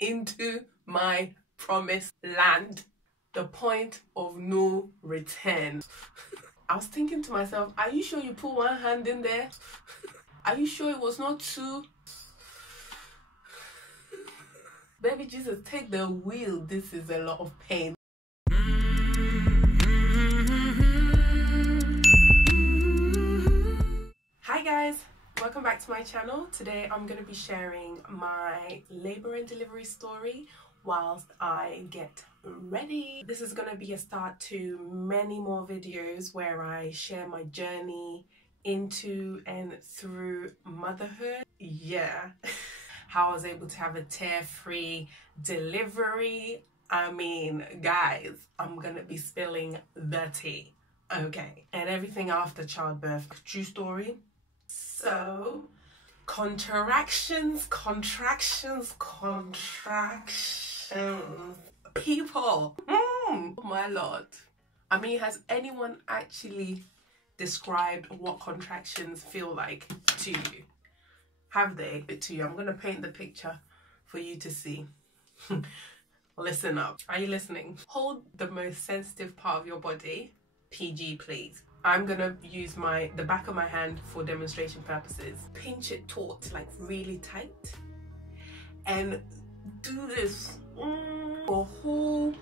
into my promised land, the point of no return. I was thinking to myself, are you sure you put one hand in there? Are you sure it was not two? Baby Jesus, take the wheel. This is a lot of pain. Hi guys, welcome back to my channel. Today I'm going to be sharing my labor and delivery story whilst I get ready. This is going to be a start to many more videos where I share my journey into and through motherhood. Yeah. How I was able to have a tear-free delivery. I mean, guys, I'm gonna be spilling the tea, okay? And everything after childbirth, true story. So, contractions. People, oh my lord. I mean, has anyone actually described what contractions feel like to you? Have they? To you. I'm going to paint the picture for you to see. Listen up. Are you listening? Hold the most sensitive part of your body. PG, please. I'm going to use the back of my hand for demonstration purposes. Pinch it taut, like really tight. And do this for a whole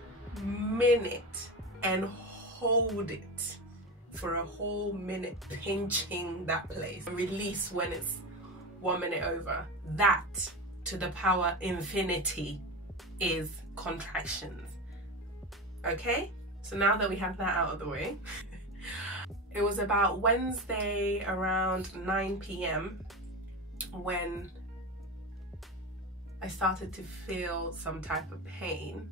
minute and hold it for a whole minute, pinching that place. Release when it's 1 minute over. That to the power infinity is contractions. Okay, so now that we have that out of the way, it was about Wednesday around 9 p.m. when I started to feel some type of pain.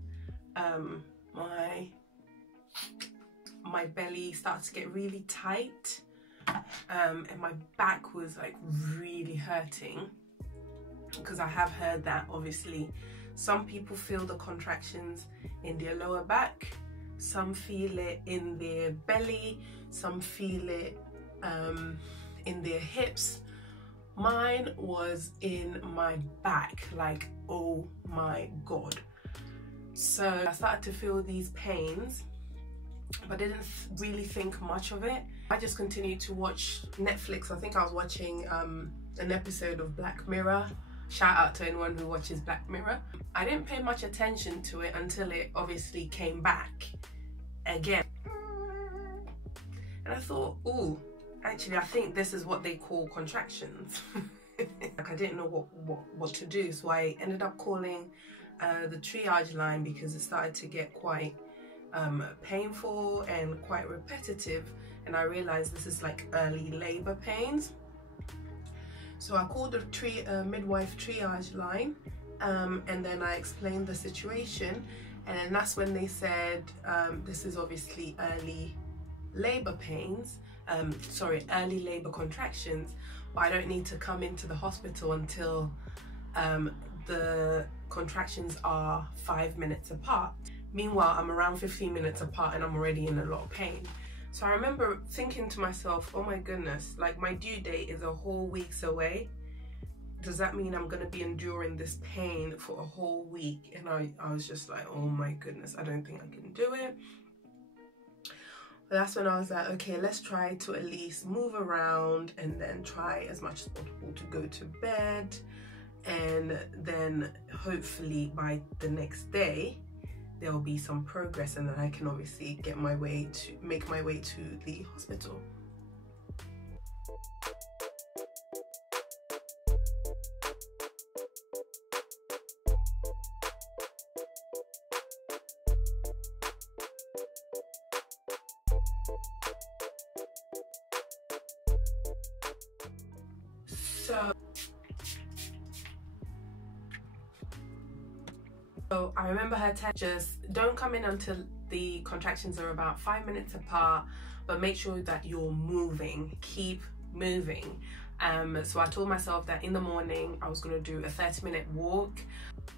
My belly started to get really tight. And my back was like really hurting, because I have heard that obviously some people feel the contractions in their lower back, some feel it in their belly, some feel it in their hips. Mine was in my back, like, oh my god. So I started to feel these pains, but didn't really think much of it. I just continued to watch Netflix. I think I was watching an episode of Black Mirror. Shout out to anyone who watches Black Mirror. I didn't pay much attention to it until it obviously came back again. And I thought, ooh, actually I think this is what they call contractions. Like, I didn't know what to do, so I ended up calling the triage line because it started to get quite painful and quite repetitive, and I realized this is like early labor pains. So I called the midwife triage line, and then I explained the situation, and then that's when they said this is obviously early labor pains, early labor contractions, but I don't need to come into the hospital until the contractions are 5 minutes apart. Meanwhile, I'm around 15 minutes apart and I'm already in a lot of pain. So I remember thinking to myself, oh my goodness, like my due date is a whole week's away. Does that mean I'm gonna be enduring this pain for a whole week? And I was just like, oh my goodness, I don't think I can do it. But that's when I was like, okay, let's try to at least move around and then try as much as possible to go to bed. And then hopefully by the next day, there will be some progress, and then I can obviously make my way to the hospital. So I remember her telling, just don't come in until the contractions are about 5 minutes apart, but make sure that you're moving, keep moving. So I told myself that in the morning I was going to do a 30-minute walk.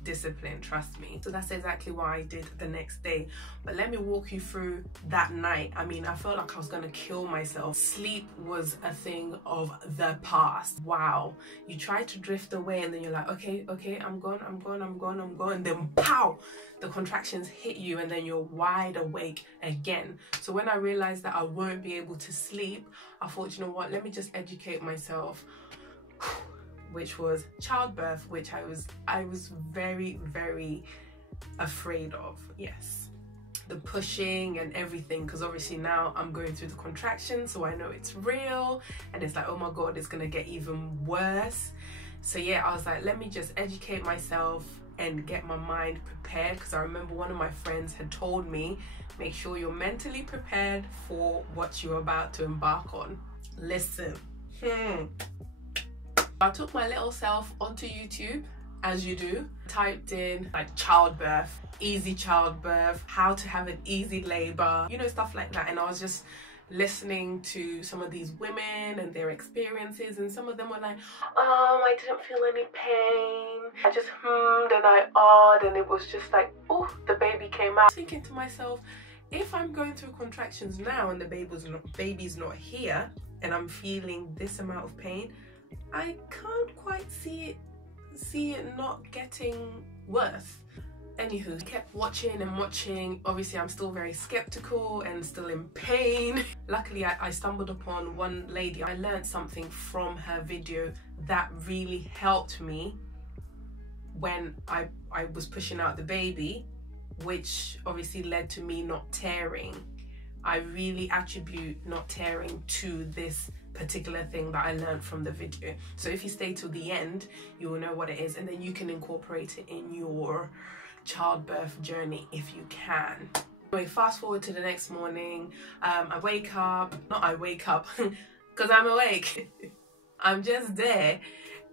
Discipline, trust me. So that's exactly what I did the next day. But let me walk you through that night. I mean, I felt like I was going to kill myself. Sleep was a thing of the past. Wow. You try to drift away and then you're like, okay, I'm gone. And then pow, the contractions hit you and then you're wide awake again. So when I realized that I won't be able to sleep, I thought, you know what, let me just educate myself. Which was childbirth, which I was very, very afraid of. Yes, the pushing and everything, because obviously now I'm going through the contractions, so I know it's real, and it's like, oh my god, it's gonna get even worse. So yeah, I was like, let me just educate myself and get my mind prepared, because I remember one of my friends had told me, make sure you're mentally prepared for what you're about to embark on. Listen, I took my little self onto YouTube, as you do, typed in like childbirth, easy childbirth, how to have an easy labor, you know, stuff like that. And I was just listening to some of these women and their experiences, and some of them were like, I didn't feel any pain, I just and I and it was just like, oh, the baby came out. Thinking to myself, if I'm going through contractions now and the baby's not here and I'm feeling this amount of pain, I can't quite see it not getting worse. Anywho, I kept watching and watching. Obviously, I'm still very skeptical and still in pain. Luckily, I stumbled upon one lady. I learned something from her video that really helped me when I was pushing out the baby, which obviously led to me not tearing. I really attribute not tearing to this particular thing that I learned from the video. So if you stay till the end, you will know what it is, and then you can incorporate it in your childbirth journey if you can. Anyway, fast forward to the next morning. I wake up because I'm awake. I'm just there,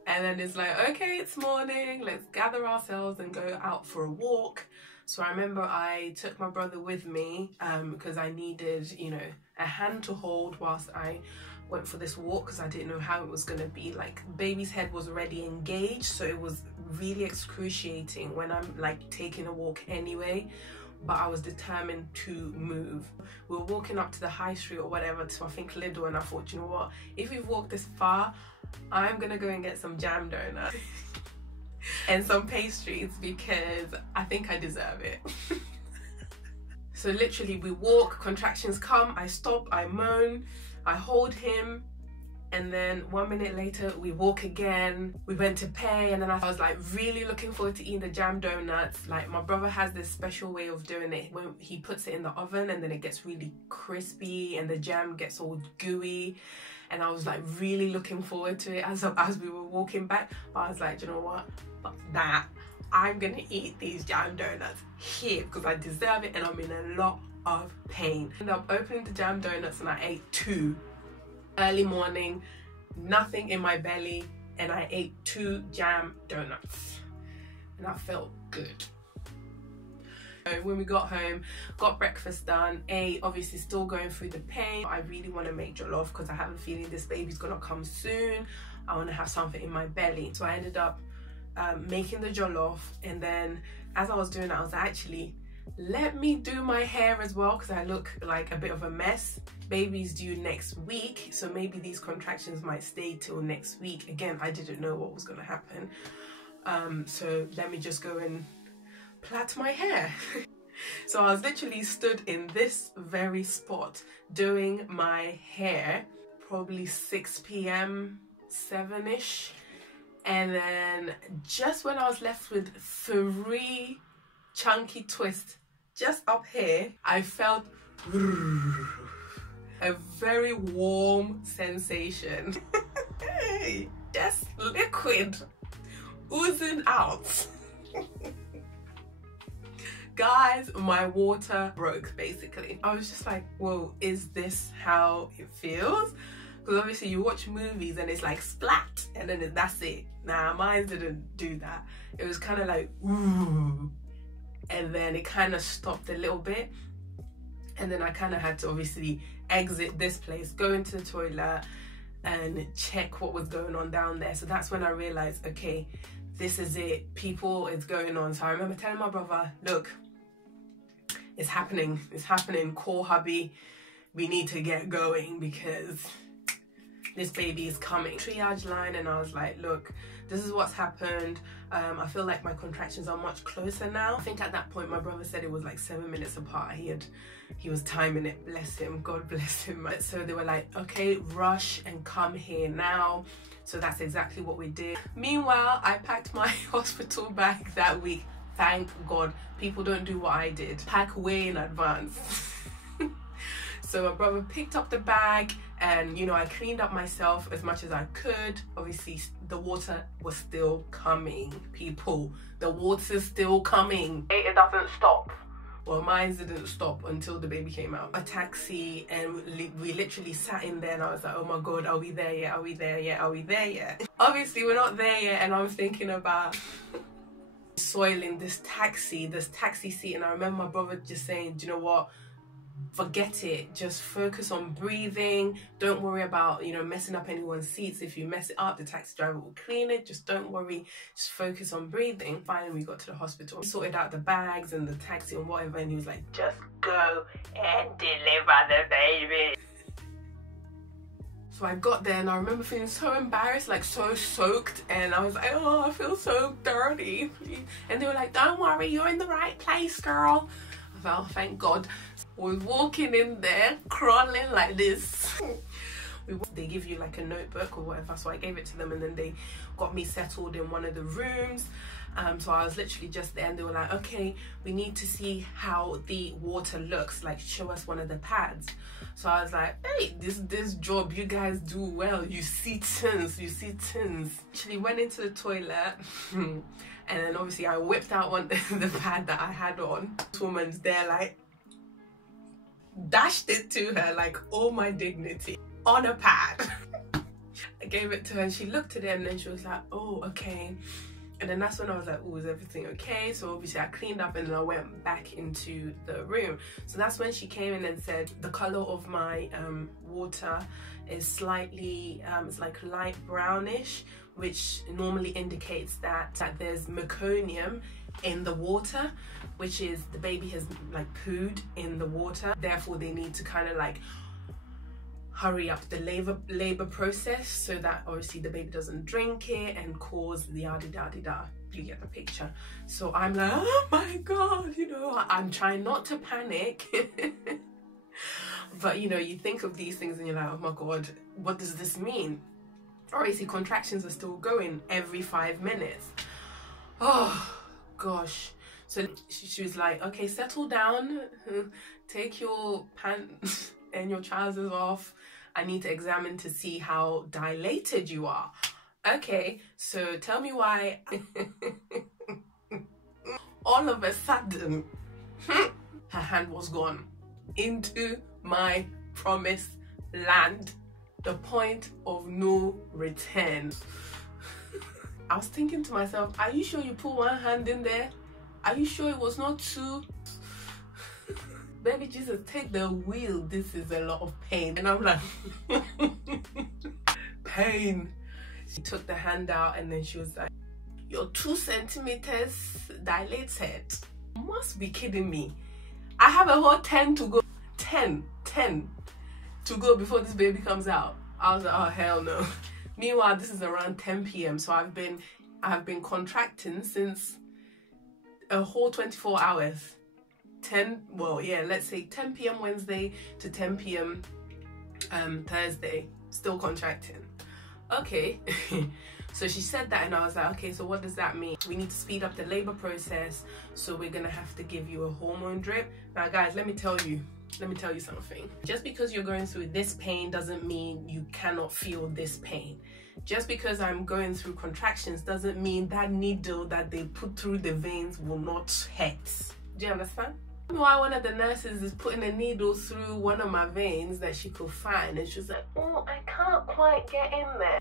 and then it's like, okay, it's morning, let's gather ourselves and go out for a walk. So I remember I took my brother with me because I needed, you know, a hand to hold whilst I went for this walk, because I didn't know how it was going to be. Like, baby's head was already engaged, so it was really excruciating when I'm like taking a walk anyway, but I was determined to move. We were walking up to the high street or whatever, to I think Lidl, and I thought, you know what, if we've walked this far, I'm gonna go and get some jam donuts and some pastries, because I think I deserve it. So literally we walk, contractions come, I stop, I moan, I hold him, and then 1 minute later we walk again. We went to pay, and then I was like really looking forward to eating the jam donuts. Like, my brother has this special way of doing it when he puts it in the oven, and then it gets really crispy and the jam gets all gooey. And I was like really looking forward to it as we were walking back. But I was like, you know what, fuck that, I'm gonna eat these jam donuts here because I deserve it and I'm in a lot of pain. I ended up opening the jam donuts and I ate 2. Early morning, nothing in my belly, and I ate 2 jam donuts and I felt good. So when we got home, got breakfast done, obviously still going through the pain. I really want to make jollof because I have a feeling this baby's gonna come soon. I want to have something in my belly. So I ended up making the jollof, and then as I was doing it, I was actually, let me do my hair as well because I look like a bit of a mess. Baby's due next week, so maybe these contractions might stay till next week. Again, I didn't know what was going to happen. So let me just go and plait my hair. So I was literally stood in this very spot doing my hair, probably 6 p.m, 7ish. And then just when I was left with 3 chunky twists just up here, I felt a very warm sensation. Just liquid oozing out. Guys, my water broke basically. I was just like, whoa, is this how it feels? Because obviously you watch movies and it's like splat and then that's it. Nah, mine didn't do that. It was kind of like ooh, and then it kind of stopped a little bit, and then I kind of had to obviously exit this place, go into the toilet, and check what was going on down there. So that's when I realized, okay, this is it, people, it's going on. So I remember telling my brother, look, it's happening, call hubby, we need to get going because this baby is coming. Triage line, and I was like, look, this is what's happened. I feel like my contractions are much closer now. I think at that point my brother said it was like 7 minutes apart. He was timing it, bless him, God bless him. So they were like, okay, rush and come here now. So that's exactly what we did. Meanwhile, I packed my hospital bag that week. Thank God, people don't do what I did. Pack way in advance. So my brother picked up the bag and, you know, I cleaned up myself as much as I could. Obviously, the water was still coming, people. The water's still coming. It doesn't stop. Well, mine didn't stop until the baby came out. A taxi, and we literally sat in there and I was like, oh my God, are we there yet? Are we there yet? Are we there yet? Obviously, we're not there yet, and I was thinking about soiling this taxi seat. And I remember my brother just saying, do you know what? Forget it, just focus on breathing. Don't worry about, you know, messing up anyone's seats. If you mess it up, the taxi driver will clean it. Just don't worry, just focus on breathing. Finally, we got to the hospital. We sorted out the bags and the taxi and whatever, and he was like, just go and deliver the baby. So I got there and I remember feeling so embarrassed, like so soaked, and I was like, oh, I feel so dirty. And they were like, don't worry, you're in the right place, girl. I thought, oh, thank God. Was walking in there crawling like this. They give you like a notebook or whatever, so I gave it to them, and then they got me settled in one of the rooms. So I was literally just there, and they were like, okay, we need to see how the water looks, like show us one of the pads. So I was like, hey, this job you guys do well, you see tins. Actually went into the toilet and then obviously I whipped out the pad that I had on. This woman's there like, dashed it to her like all my dignity on a pad. I gave it to her and she looked at it, and then she was like, oh, okay. And then that's when I was like, oh, is everything okay? So obviously I cleaned up and then I went back into the room. So that's when she came in and said the color of my water is slightly it's like light brownish, which normally indicates that there's meconium in the water, which is the baby has like pooed in the water. Therefore they need to kind of like hurry up the labor process so that obviously the baby doesn't drink it and cause the yada-da-da-da. You get the picture. So I'm like, oh my God, you know, I'm trying not to panic. But you know, you think of these things and you're like, oh my God, what does this mean? Obviously contractions are still going every 5 minutes. Oh gosh. So she was like, okay, settle down, take your pants and your trousers off. I need to examine to see how dilated you are. Okay, so tell me why. All of a sudden, her hand was gone into my promised land, the point of no return. I was thinking to myself, are you sure you put one hand in there? Are you sure it was not two? Baby Jesus, take the wheel. This is a lot of pain. And I'm like, pain. She took the hand out and then she was like, you're 2 centimeters dilated. You must be kidding me. I have a whole 10 to go. 10 to go before this baby comes out. I was like, oh hell no. Meanwhile, this is around 10 p.m. So I've been contracting since a whole 24 hours. Let's say 10 p.m. Wednesday to 10 p.m. Thursday, still contracting. Okay. So she said that and I was like, okay, so what does that mean? We need to speed up the labor process, so we're gonna have to give you a hormone drip. Now guys, let me tell you something. Just because you're going through this pain doesn't mean you cannot feel this pain. Just because I'm going through contractions doesn't mean that needle that they put through the veins will not hurt. Do you understand? Why one of the nurses is putting a needle through one of my veins that she could find, and she was like, oh, I can't quite get in there.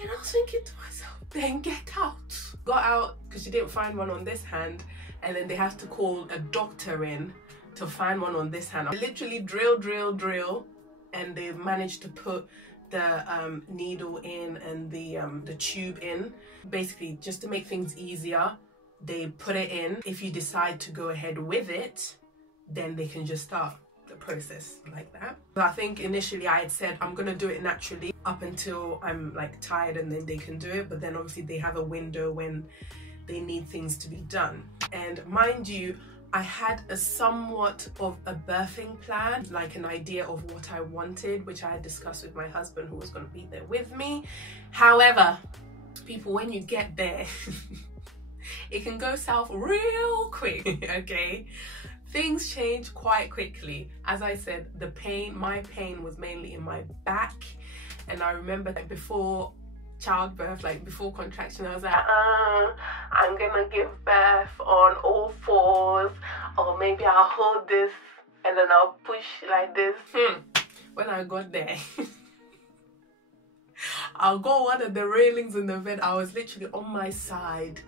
And I was thinking to myself, then get out. Got out because she didn't find one on this hand, and then they have to call a doctor in to find one on this hand. I literally drill, and they managed to put the needle in and the tube in. Basically, just to make things easier, they put it in. If you decide to go ahead with it, then they can just start the process like that. I think initially I had said I'm gonna do it naturally up until I'm like tired, and then they can do it. But then obviously they have a window when they need things to be done. And mind you, I had a somewhat of a birthing plan, like an idea of what I wanted, which I had discussed with my husband, who was going to be there with me. However, people, when you get there, it can go south real quick, okay? Things change quite quickly. As I said, my pain was mainly in my back. And I remember that before childbirth, like before contraction, I was like, I'm gonna give birth on all fours, or maybe I'll hold this and then I'll push like this. When I got there, I'll go one of the railings in the bed. I was literally on my side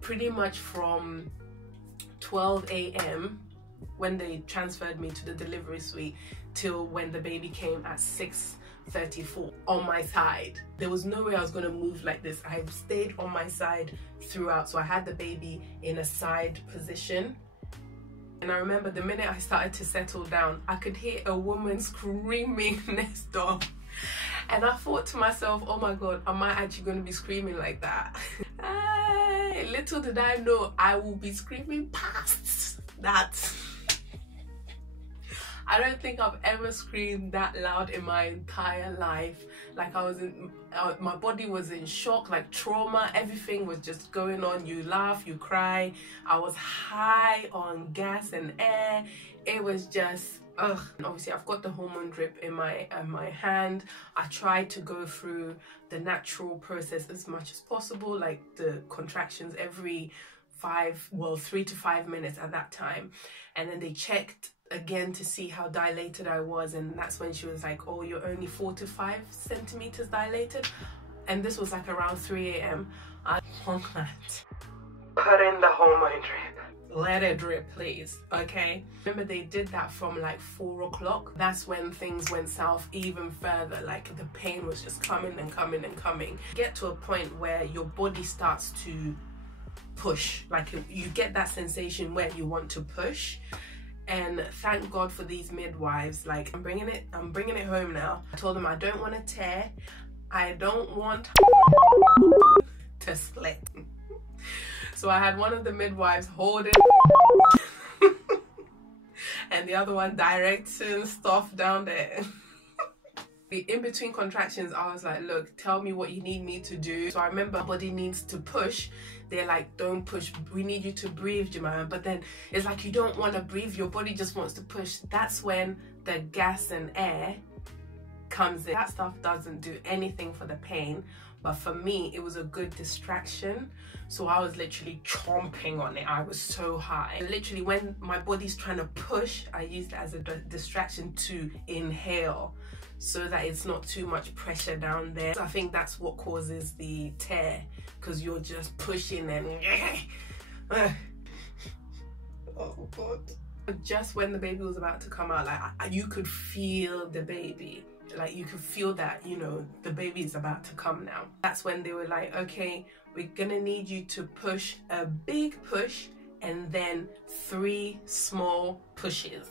pretty much from 12 a.m. when they transferred me to the delivery suite till when the baby came at 6:34 on my side. There was no way I was going to move like this. I stayed on my side throughout, so I had the baby in a side position. And I remember the minute I started to settle down, I could hear a woman screaming next door. And I thought to myself, oh my God, am I actually going to be screaming like that? Little did I know I will be screaming past that. I don't think I've ever screamed that loud in my entire life. Like I was in, my body was in shock, like trauma. Everything was just going on. You laugh, you cry. I was high on gas and air. It was just, ugh. And obviously, I've got the hormone drip in my hand. I tried to go through the natural process as much as possible, like the contractions every 3 to 5 minutes at that time. And then they checked again to see how dilated I was, and that's when she was like, oh, you're only 4 to 5 centimeters dilated. And this was like around 3 a.m. I want that. Put in the hormone drip. Let it drip, please, okay? Remember, they did that from like 4 o'clock. That's when things went south even further. Like the pain was just coming and coming and coming. Get to a point where your body starts to push, like you get that sensation where you want to push. And thank God for these midwives. Like I'm bringing it home now. I told them I don't want to tear, I don't want to split. So I had one of the midwives hold it and the other one directing stuff down there. In between contractions, I was like, look, tell me what you need me to do. So I remember my body needs to push. They're like, don't push, we need you to breathe, Jemima. But then it's like, you don't want to breathe, your body just wants to push. That's when the gas and air comes in. That stuff doesn't do anything for the pain, but for me, it was a good distraction. So I was literally chomping on it. I was so high. And literally, when my body's trying to push, I used it as a distraction to inhale, so that it's not too much pressure down there. So I think that's what causes the tear, because you're just pushing and oh God. Just when the baby was about to come out, like you could feel the baby, like you could feel that, you know, the baby is about to come now. That's when they were like, okay, we're gonna need you to push a big push and then 3 small pushes.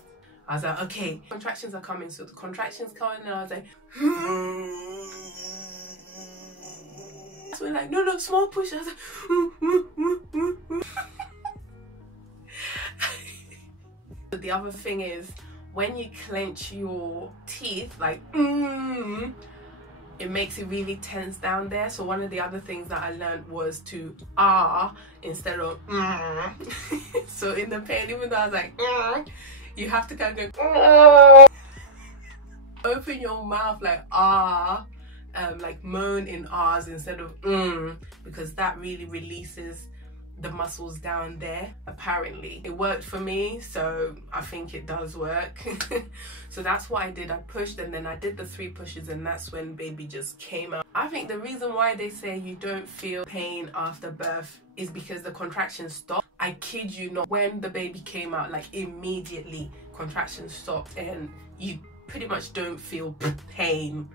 I was like, okay, contractions are coming. So the contractions coming, and I was like, so we're like, no, small push. I was like, But the other thing is, when you clench your teeth, like, it makes it really tense down there. So one of the other things that I learned was to instead of So in the pain, even though I was like, you have to kind of go, open your mouth like like moan in ahs instead of because that really releases the muscles down there. Apparently it worked for me, so I think it does work. So that's what I did. I pushed, and then I did the 3 pushes, and that's when baby just came out. I think the reason why they say you don't feel pain after birth is because the contractions stop. I kid you not, when the baby came out, like immediately contractions stopped and you pretty much don't feel pain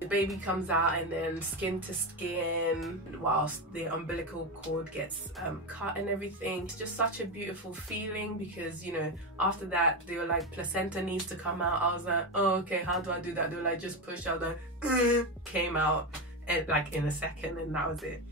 The baby comes out and then skin to skin whilst the umbilical cord gets cut and everything. It's just such a beautiful feeling because, you know, after that they were like, placenta needs to come out. I was like, oh, okay, how do I do that? They were like, just push out. The came out and like in a second, and that was it.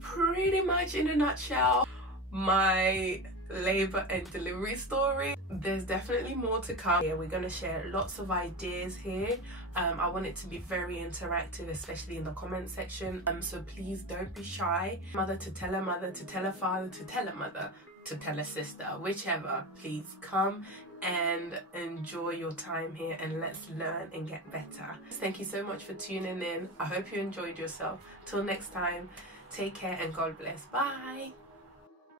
Pretty much in a nutshell, my labor and delivery story. There's definitely more to come. Yeah, we're going to share lots of ideas here. I want it to be very interactive, especially in the comment section, so please don't be shy. Mother to tell a mother, to tell a father, to tell a mother, to tell a sister, whichever. Please come and enjoy your time here, and let's learn and get better. Thank you so much for tuning in. I hope you enjoyed yourself. Till next time, take care and God bless. Bye.